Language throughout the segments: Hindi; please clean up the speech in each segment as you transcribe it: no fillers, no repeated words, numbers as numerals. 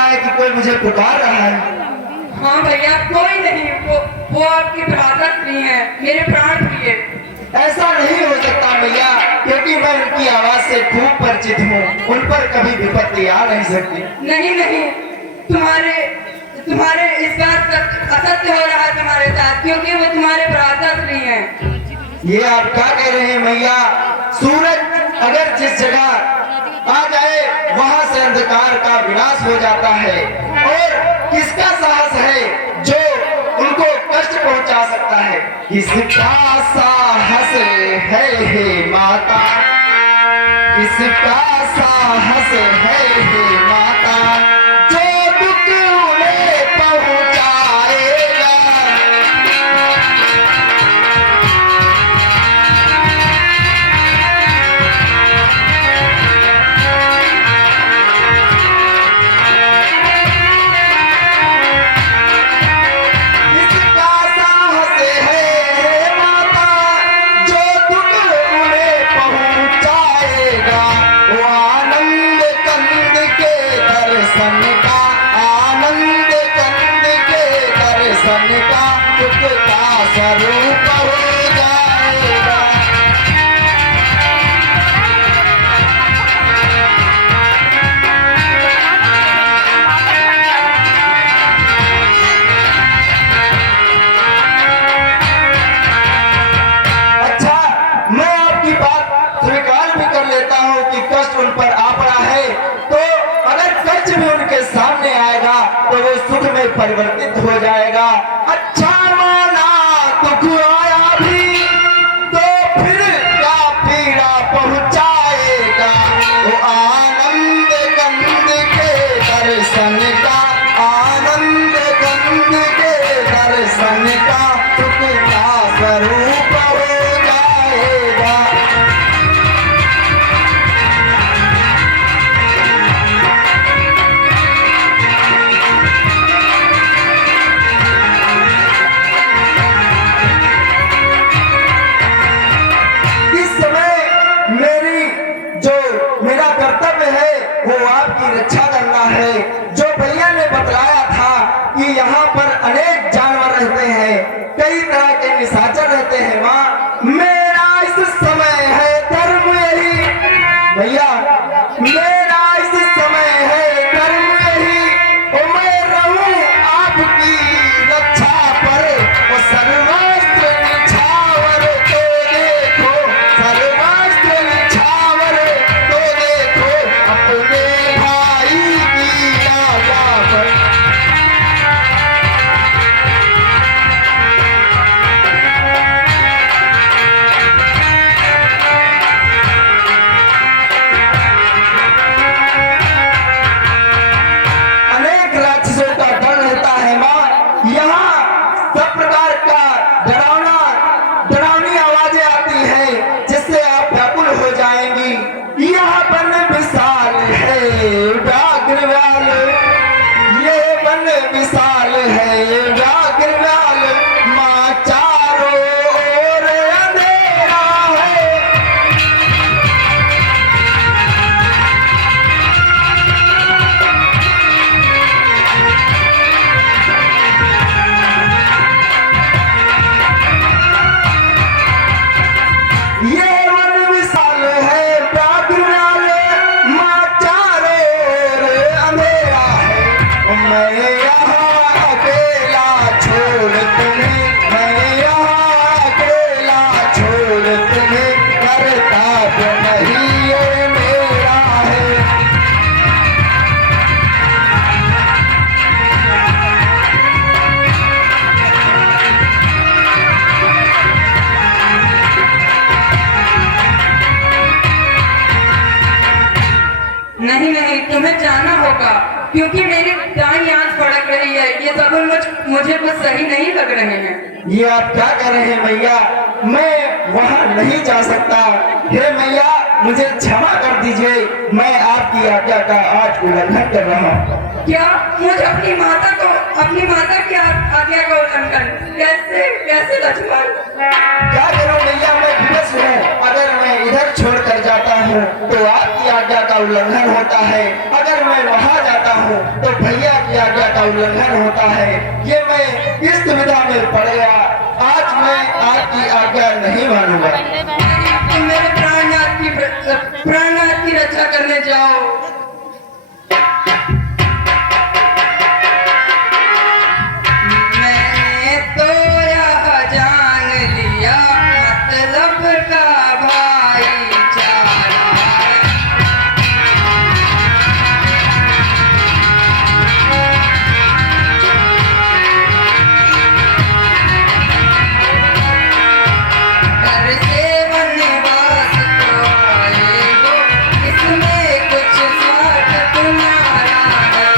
रहा है कि कोई मुझे पुकार रहा है। हाँ भैया, कोई नहीं, वो आपकी भ्राता स्त्री है, मेरे प्राण प्रिय। ऐसा नहीं हो सकता भैया, क्योंकि मैं उनकी आवाज से खूब परिचित हूँ, उन पर कभी विपत्ति आ नहीं सकती। नहीं नहीं, तुम्हारे इस बात असत्य हो रहा है तुम्हारे साथ, क्योंकि वो तुम्हारे भ्राता स्त्री हैं। ये आप क्या कह रहे हैं मैया? सूरज अगर जिस जगह आ जाए वहां से अंधकार का विनाश हो जाता है, और किसका साहस है जो उनको कष्ट पहुंचा सकता है? किसका साहस है हे माता, किसका साहस है हे माता, जो दुख उन्हें पहुंचाएगा। स्वरूप हो जाएगा। अच्छा, मैं आपकी बात स्वीकार भी कर लेता हूँ कि कष्ट उन पर आ पड़ा है, तो अगर कष्ट भी उनके सामने आएगा तो वो सुख में परिवर्तित हो जाएगा। अच्छा माना दुख आया भी तो फिर क्या पीड़ा पहुंचाएगा। वो आनंद कंद के दर्शन का, आनंद कंद के दर्शन का सुख का स्वरूप हो जाएगा। मेरा कर्तव्य है वो आपकी रक्षा करना है। जो भैया ने बतलाया था कि यहाँ पर अनेक जानवर रहते हैं, कई तरह के निशाचर रहते हैं माँ, मेरा इस समय है धर्म यही भैया, मेरा इस समय है धर्म यही, मैं रहूं आपकी रक्षा पर। वो सर्वस्त्र निछावर तो देखो, सर्वस्त्र निछावर तो देखो, अपने भाई की राजा पर। अनेक राक्षसों का दल रहता है माँ, यहाँ सब प्रकार का डरावनी आवाजें आती है जिससे आप व्याकुल हो जाएंगी। यहाँ वन विशाल है व्याघ्र व्याल, ये वन विशाल है व्याघ्र व्याल, माँ चारों ओर अंधेरा है। ये वन विशाल है व्याघ्र व्याल, माँ चारों ओर अंधेरा है। मैं यहाँ अकेला छोड़ तुम्हें, मैं यहाँ अकेला छोड़ तुम्हें, कर्तव्य नहीं ये मेरा है। नहीं नहीं, तुम्हें जाना होगा, क्योंकि मेरी दाई आंख फड़क रही है, ये सब मुझे कुछ सही नहीं लग रहे हैं। ये आप क्या कर रहे हैं मैया? मैं वहाँ नहीं जा सकता। हे मैया, मुझे क्षमा कर दीजिए, मैं आपकी आज्ञा का आज उल्लंघन कर रहा हूँ। क्या मुझे अपनी माता की आज्ञा का उल्लंघन? कैसे लक्ष्मण? क्या करूँ मैया, मैं विवश हूँ। अगर मैं इधर छोड़कर जाता हूँ तो आपकी आज्ञा का उल्लंघन होता है, अगर मैं वहाँ जाता हूँ हूँ तो भैया की आज्ञा का उल्लंघन होता है। ये मैं इस दुविधा में पड़ गया। आज मैं आपकी आज्ञा नहीं मानूंगा। तुम मेरे प्राणनाथ की रक्षा करने जाओ। मैंने तो यह जान लिया मतलब का भाईचारा। घर से वनवास तो आए हो, इसमें कुछ स्वार्थ तुम्हारा है।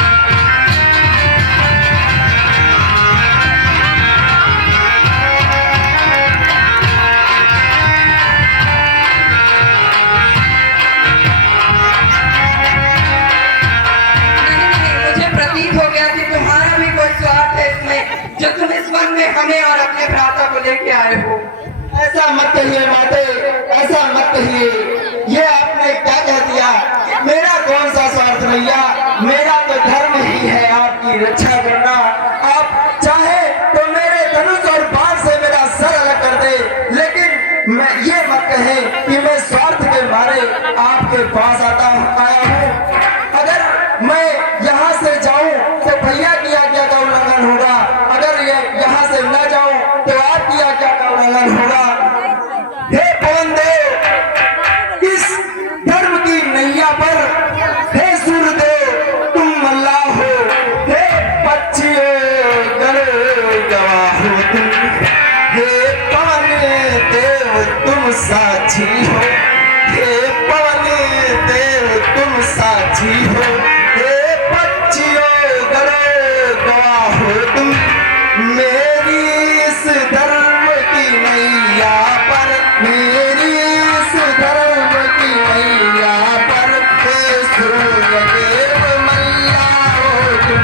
नहीं, मुझे प्रतीत हो गया कि तुम्हारा भी कोई स्वार्थ है इसमें, जो तुम इस वन में हमें और अपने भ्राता को लेके आए हो। ऐसा मत कहिए माते, ऐसा मत कहिए। ये आपने क्या कह दिया? मेरा कौन सा स्वार्थ भैया? मेरा तो धर्म ही है आपकी रक्षा करना। आप चाहे तो मेरे धनुष और बाण से मेरा सर अलग कर दे, लेकिन मैं ये मत कहे कि मैं स्वार्थ के मारे आपके पास आया हूँ। अगर मैं यहाँ से जाऊं तो भैया की आज्ञा का उल्लंघन होगा, अगर ये यहाँ से न जाऊं तो आपकी आज्ञा का उल्लंघन होगा। हे पवन देव, इस धर्म की नैया पर, हे सूर्यदेव तुम मल्लाह हो, हे पक्षियों गरुड़ गवाह हो तुम, हे पवन देव तुम साक्षी हो, हे पवन देव तुम साक्षी हो, हे पक्षियों गरुड़ गवाह हो तुम, मेरी इस धर्म की नैया पर, मेरी इस धर्म की नैया पर, हे सूर्यदेव मल्लाह हो तुम।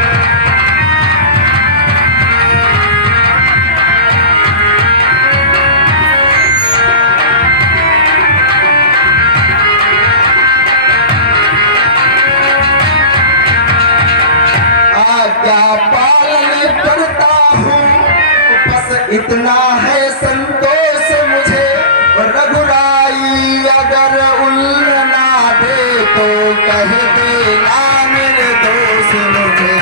आज्ञा पालन करता हूँ, बस इतना है संतोष मुझे। रघुराई अगर उल्लना दे तो कह देना निर्दोष मुझे।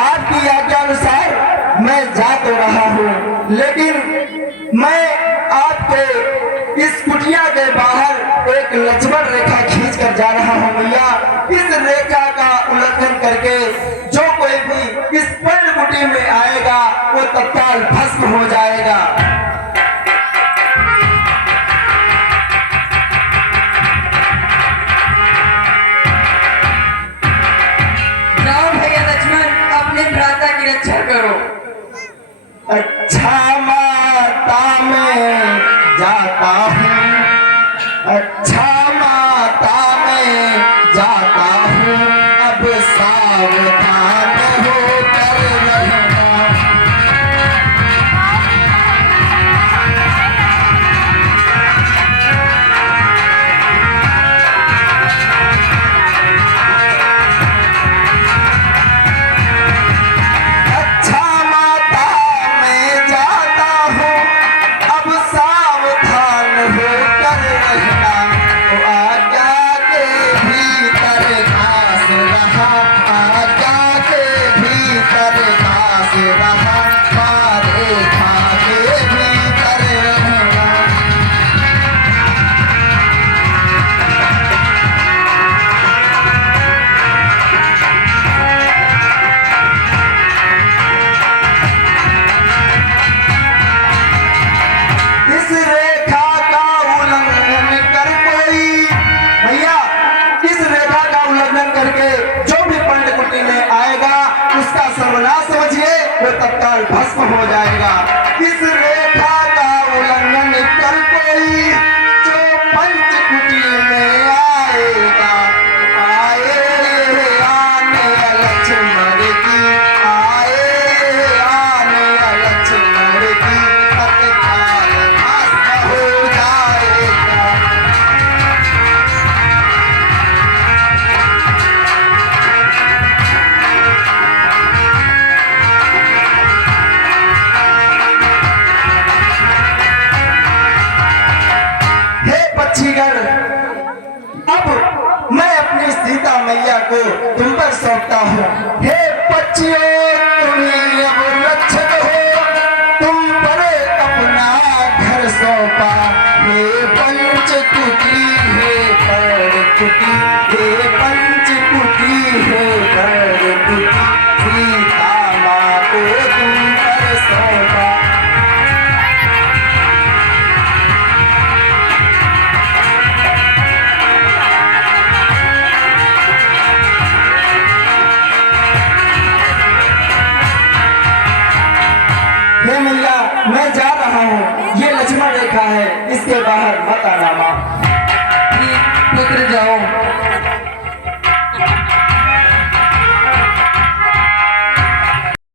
आपकी आज्ञा अनुसार मैं जा तो रहा हूँ, लेकिन मैं आपके इस कुटिया के बाहर एक लक्ष्मण रेखा खींच कर जा रहा हूँ भैया। इस रेखा का उल्लंघन करके जो कोई भी इस पर्ण कुटी में आएगा वो तत्काल भस्म हो जाएगा। जाओ भैया लक्ष्मण, अपने भ्राता की रक्षा करो। अच्छा माता मैं जाता हूँ, अच्छा माता मैं जाता हूँ, अब सावधान होकर रहना। अच्छा माता मैं जाता हूँ, अब सावधान होकर रहना। तो आज्ञा के भीतर घास रहा, आज्ञा के भीतर घास रहा, मारे खा के भीतर रहना। इस रेखा का उल्लंघन कर कोई भैया, इस रेखा का उल्लंघन करके जो भी पंडकुटी में आएगा उसका सर्वनाश समझिए, वो तत्काल भस्म हो जाएगा। इस रेखा का उल्लंघन कर कोई जो पंचकुटी में आएगा, आए आने लक्ष्मण की, बच्चियों तुम्हें अब रक्षक हो, तुम पर अपना घर सौंपा। हे पंचकुटी हे परकुटी, हे पंचकुटी हे परकुटी, सीता माँ को तुम पर सौंपा। हे मैया, मैं जा रहा हूँ, ये लक्ष्मण रेखा है, इसके बाहर मत आना माँ। पुत्र जाओ।